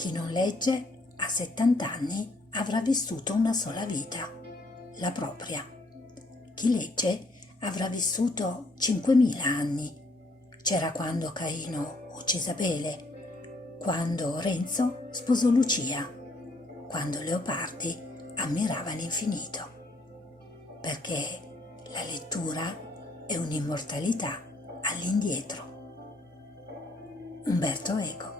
Chi non legge a 70 anni avrà vissuto una sola vita, la propria. Chi legge avrà vissuto 5.000 anni. C'era quando Caino uccise Abele, quando Renzo sposò Lucia, quando Leopardi ammirava l'infinito. Perché la lettura è un'immortalità all'indietro. Umberto Eco.